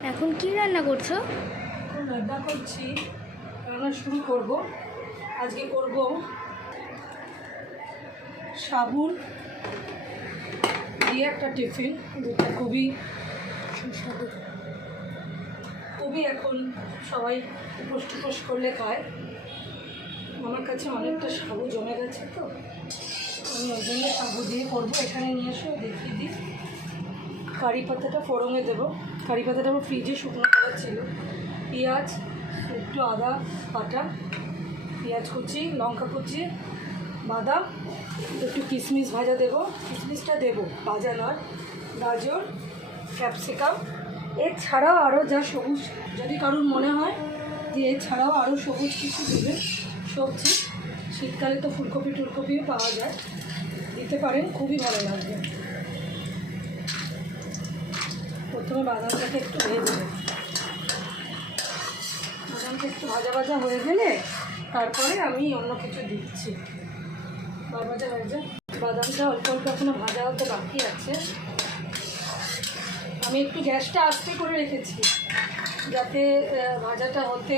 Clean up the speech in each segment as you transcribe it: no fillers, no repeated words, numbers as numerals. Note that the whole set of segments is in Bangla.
এখন কি রান্না করছো? এখন রান্না করছি, রান্না শুরু করব। আজকে করব সাবুন দিয়ে একটা টিফিন, যেটা খুবই সুস্বাদু। খুবই এখন সবাই উপোস টুপোস করলে খায়। আমার কাছে অনেকটা সাবু জমে গেছে, তো আমি ওই জন্য সাবু দিয়ে করবো। এখানে নিয়ে এসে দেখিয়ে দিই। কারি পাতাটা ফোড়নে দেবো। কারি পাতাটা আমার ফ্রিজে শুকনো করা ছিল। পেঁয়াজ, একটু আদা বাটা, পেঁয়াজ কুচি, লঙ্কা কুচি, বাদাম, একটু কিশমিশ ভাজা দেবো। কিশমিশটা দেবো, ভাজা নয়। গাজর, ক্যাপসিকাম, এছাড়াও আরও যা সবুজ, যদি কারোর মনে হয় যে এছাড়াও আরও সবুজ কিছু দেবে সবজি, শীতকালে তো ফুলকপি টুলকপিও পাওয়া যায়, দিতে পারেন, খুবই ভালো লাগবে। প্রথমে বাদামটাকে একটু ভেজে দেবো। বাদামটা একটু ভাজা ভাজা হয়ে গেলে তারপরে আমি অন্য কিছু দিচ্ছি। ভাজা ভাজা বাদামটা অল্প অল্প এখনো ভাজা হতে বাকি আছে। আমি একটু গ্যাসটা আস্তে করে রেখেছি, যাতে ভাজাটা হতে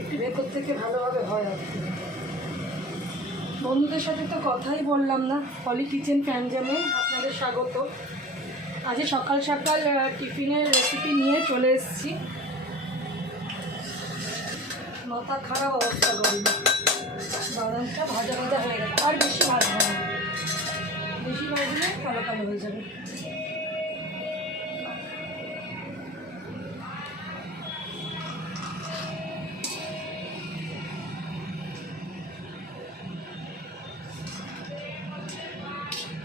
একটু ভেতর থেকে ভালোভাবে হয় আর কি। বন্ধুদের সাথে তো কথাই বললাম না। পলি কিচেন ফ্যানজামে আপনাদের স্বাগত। আজ সকাল সকাল টিফিনের রেসিপি নিয়ে চলে এসেছি। মাথা খারাপ অবস্থা করি। বাদামটা ভাজা ভাজা হয়ে গেছে, আর বেশি ভাজবো না, বেশি ভাজলে কালো কালো হয়ে যাবে।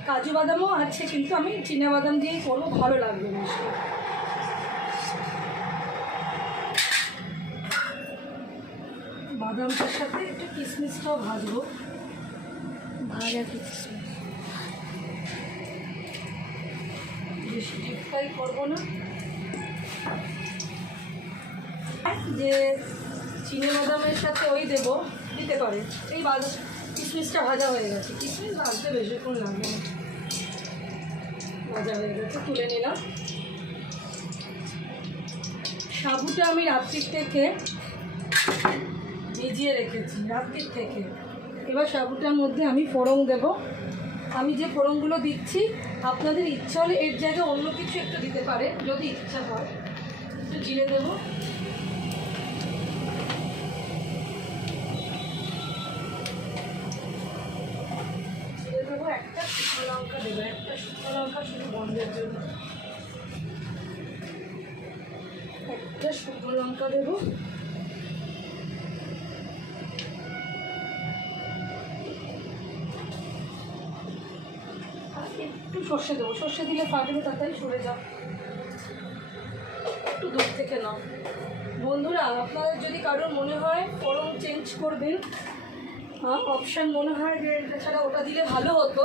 কাজু বাদামও আছে, কিন্তু আমি চীনা বাদাম দিয়েই করবো, ভালো লাগবে বেশি। বাদামটার সাথে একটু কিশমিশটাও ভাজবো, ভাজা কিশমিশ। বেশি ডিপ ফ্রাই করবো না। যে চিনি বাদামের সাথে ওই দেবো, দিতে পারে। এই বাদাম কিশমিশটা ভাজা হয়ে গেছে, কিশমিশ ভাজতে বেশিক্ষণ লাগবে না। ভাজা হয়ে গেছে, তুলে নিলাম। সাবুটা আমি রাত্রির থেকে ভিজিয়ে রেখেছি, রাত্রির থেকে। এবার সাবুটার মধ্যে আমি ফোড়ন দেব। আমি যে ফোড়নগুলো দিচ্ছি, আপনাদের ইচ্ছা হলে এর জায়গায় অন্য কিছু একটু দিতে পারে, যদি ইচ্ছা হয়। একটু জিরে দেবো, জিরে দেবো, একটা শুকনো লঙ্কা দেবো, একটা শুকনো লঙ্কা শুধু গন্ধের জন্য, একটা শুকনো লঙ্কা দেবো। একটু সর্ষে দেবো, সর্ষে দিলে ফাটবে, তাড়াতাড়ি সরে যাও। একটু দূর থেকে নাও। বন্ধুরা, আপনাদের যদি কারোর মনে হয় ফোড়ন চেঞ্জ করবেন, অপশান মনে হয় যে এটা ছাড়া ওটা দিলে ভালো হতো,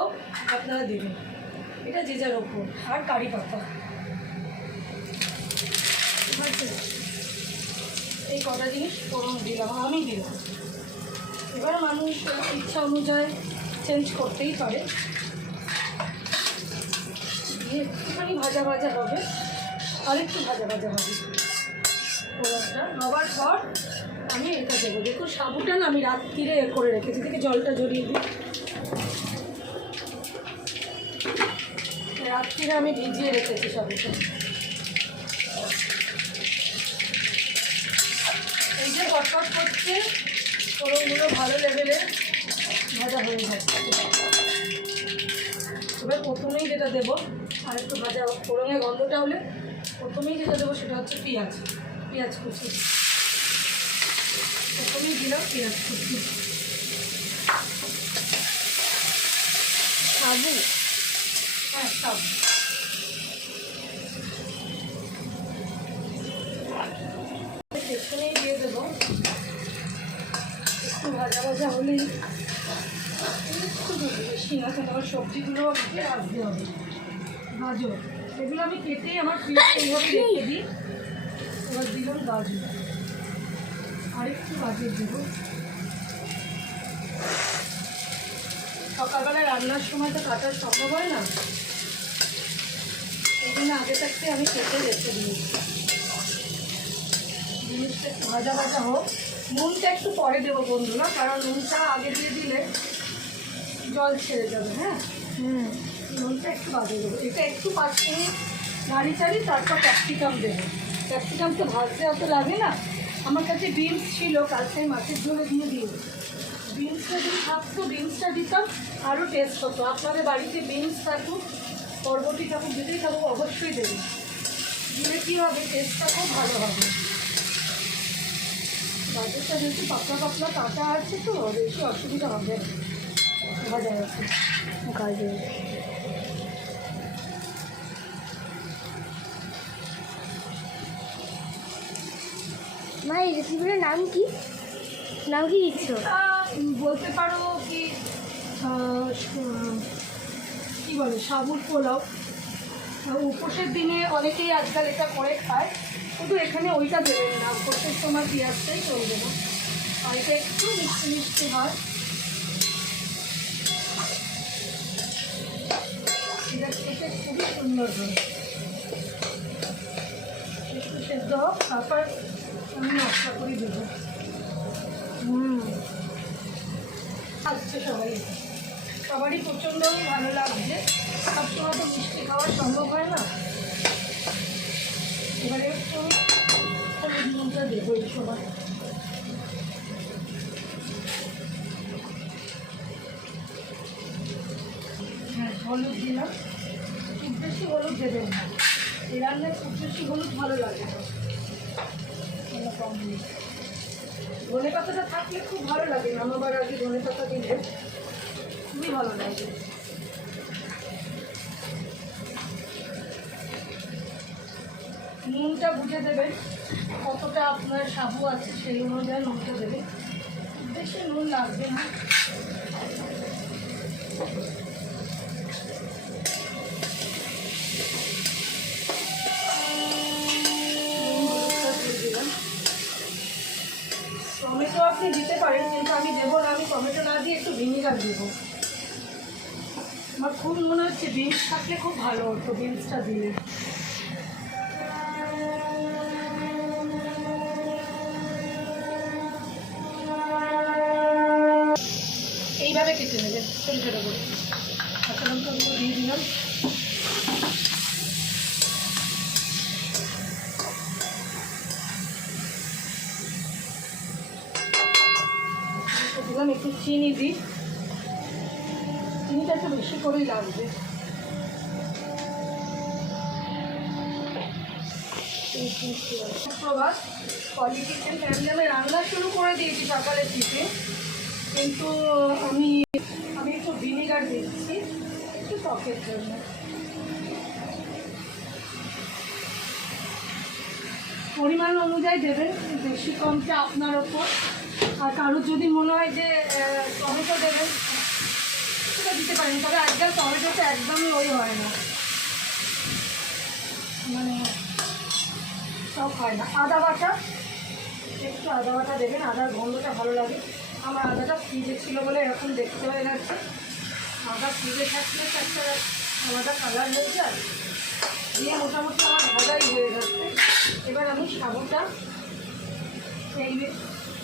আপনারা দেবেন, এটা যে যার ওপর। আর কারি পাতা, এই কটা জিনিস ফোড়ন দিলাম, আমি দিলাম। এবার মানুষ ইচ্ছা অনুযায়ী চেঞ্জ করতেই পারে। দিয়ে একটুখানি ভাজা ভাজা হবে, আর একটু ভাজা ভাজা হবে। ফোড়নটা হবার পর আমি এটা দেবো। দেখুন, সাবুটা না আমি রাত্রিরে করে রেখেছি, থেকে জলটা জড়িয়ে দিই। রাত্রিরে আমি ভিজিয়ে রেখেছি সাবুটা। এই যে কটকট করছে, ফোড়নগুলো ভালো লেভেলে ভাজা হয়ে যাচ্ছে। এবার প্রথমেই যেটা দেবো, আর একটু ভাজা ফোড়নের গন্ধটা হলে প্রথমেই যেটা দেবো সেটা হচ্ছে পেঁয়াজ। পেঁয়াজ কুচি প্রথমেই দিলাম, পেঁয়াজ কুচি। সাবু, হ্যাঁ সাবু। পেছনেই দিয়ে দেবো। একটু ভাজা ভাজা হলেই, একটু দেবো, বেশি না, তাহলে আমার সবজিগুলো আমাকে আসতে হবে। গাজর, এগুলো আমি কেটেই আমার ফ্রিজে এইভাবে রেখে দিই। এবার দিলাম গাজর, আরেকটু গাজর দেবো। সকালবেলায় রান্নার সময় তো কাটার সম্ভব হয় না, এই জন্য আগে থাকতে আমি কেটে রেখে দিই। একটু ভাজা ভাজা হোক। নুনটা একটু পরে দেবো বন্ধুরা, কারণ নুনটা আগে দিয়ে দিলে জল ছেড়ে যাবে। হ্যাঁ, নুনটা একটু বাজে দেবো। এটা একটু 5 মিনিট নাড়ি চাড়ি, তারপর ক্যাপসিকাম দেবো। ক্যাপসিকাম তো ভাজতে অত লাগে না। আমার কাছে বিনস ছিল, কালকে মাছের ঝোলে দিয়ে দিই। বিনসটা যদি থাকতো, বিনসটা দিতাম আরও টেস্ট হতো। আপনাদের বাড়িতে বিনস থাকুক, বরবটি থাকুক, যেটাই থাকুক অবশ্যই দেবেন। দিলে কী হবে, টেস্টটা খুব ভালো হবে। গাজরটা বেশি পাতলা পাতলা কাঁচা আছে তো, বেশি অসুবিধা হবে না ভাজা আছে গাজর। মা এই রেসিপিটার নাম কি দিচ্ছ? বলতে পারো কি, কী বলে, সাবুর পোলাও। উপোসের দিনে অনেকেই আজকাল এটা করে খায়, কিন্তু এখানে ওইটা দেবেন না। উপোসের সময় পেঁয়াজটাই চলবে না, আর এটা একটু মিষ্টি মিষ্টি হয়। এটা খেতে খুবই সুন্দর হয়। একটু সেদ্ধ হোক, তারপর আমি মশলা করে দেবো। খাচ্ছে সবারই প্রচণ্ডই ভালো লাগছে। সবসময় তো মিষ্টি খাওয়া সম্ভব হয় না। এবারে একটু নুনটা দেবো এই সময়। হ্যাঁ, হলুদ দিলাম। খুব বেশি হলুদ দেবেন না, এই রান্নায় খুব বেশি হলুদ ভালো লাগে না, কম দিই। ধনে পাতাটা থাকলে খুব ভালো লাগে, নামাবার আগে ধনে পাতা দিলে খুবই ভালো লাগে। নুনটা বুঝে দেবেন, কতটা আপনার সাবু আছে সেই অনুযায়ী নুনটা দেবেন। বেশি নুন লাগবে না। টমেটো আপনি দিতে পারেন, কিন্তু আমি দেবো না। আমি টমেটো না দিয়ে একটু ভিনিগার দেবো। আমার খুব মনে হচ্ছে বিনস থাকলে খুব ভালো হতো, বিনসটা দিলে। এইভাবে কেটে নেবেন ছোটো ছোটো করে। কাঁচা লঙ্কাগুলো দিয়ে দিলাম। দিলাম একটু চিনি দিই, চিনিটা একটু বেশি করেই লাগবে। সুপ্রভাত, পলি কিচেন ফ্যামিলি। আমি রান্না শুরু করে দিয়েছি সকালে থেকে, কিন্তু আমি একটু ভিনিগার দিচ্ছি একটু টকের জন্য। পরিমাণ অনুযায়ী দেবেন, বেশি কমটা আপনার ওপর। আর কারোর যদি মনে হয় যে টমেটো দেবেন, সেটা দিতে পারেন। তবে আজকাল টমেটোটা একদমই ওই হয় না, মানে সব হয় না। আদা বাটা, একটু আদা বাটা দেবেন, আদার গন্ধটা ভালো লাগে। আমার আদাটা ফ্রিজে ছিল বলে এরকম দেখতে হয়ে গেছে। আদা ফ্রিজে থাকলে একটা আলাদা কালার হয়ে যায়। দিয়ে মোটামুটি আমার ভাজাই হয়ে যাচ্ছে। এবার আমি সাবুটা, এই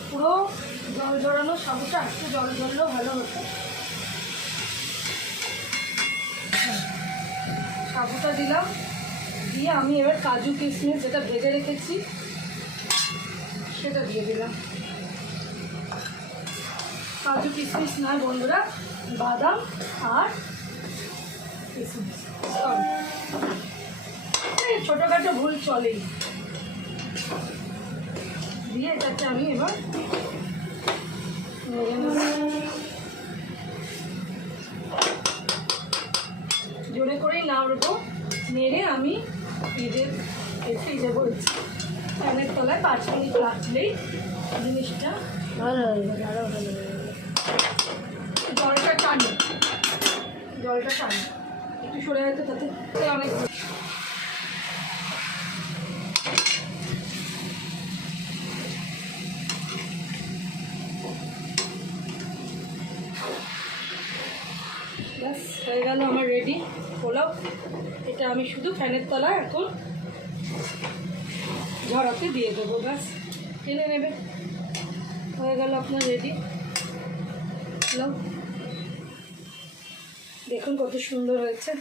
পুরো জল জড়ানো সাবুটা, একটু জল ঝরলেও ভালো হতো। সাবুটা দিলাম, দিয়ে আমি এবার কাজু কিশমিশ যেটা ভেজে রেখেছি সেটা দিয়ে দিলাম। কাজু কিশমিশ নয় বন্ধুরা, বাদাম আর কিশমিশ। ছোটোখাটো ভুল চলেই। দিয়ে এটাকে আমি এবার জোরে করেই নাড়বো। নেড়ে আমি ফ্রিজে বলছি ফ্যানের তলায় 5 মিনিট রাখলেই জিনিসটা ভালো হয়ে যাবে, আরও ভালো হয়ে যাবে। জলটা টানে, একটু সরে হয়তো তাতে অনেক। ব্যাস হয়ে গেল আমার রেডি পোলাও। এটা আমি শুধু ফ্যানের তলায় এখন ঝরাতে দিয়ে দেবো। ব্যাস টেনে নেবে। হয়ে গেল আপনার রেডি। দেখুন কত সুন্দর হয়েছে।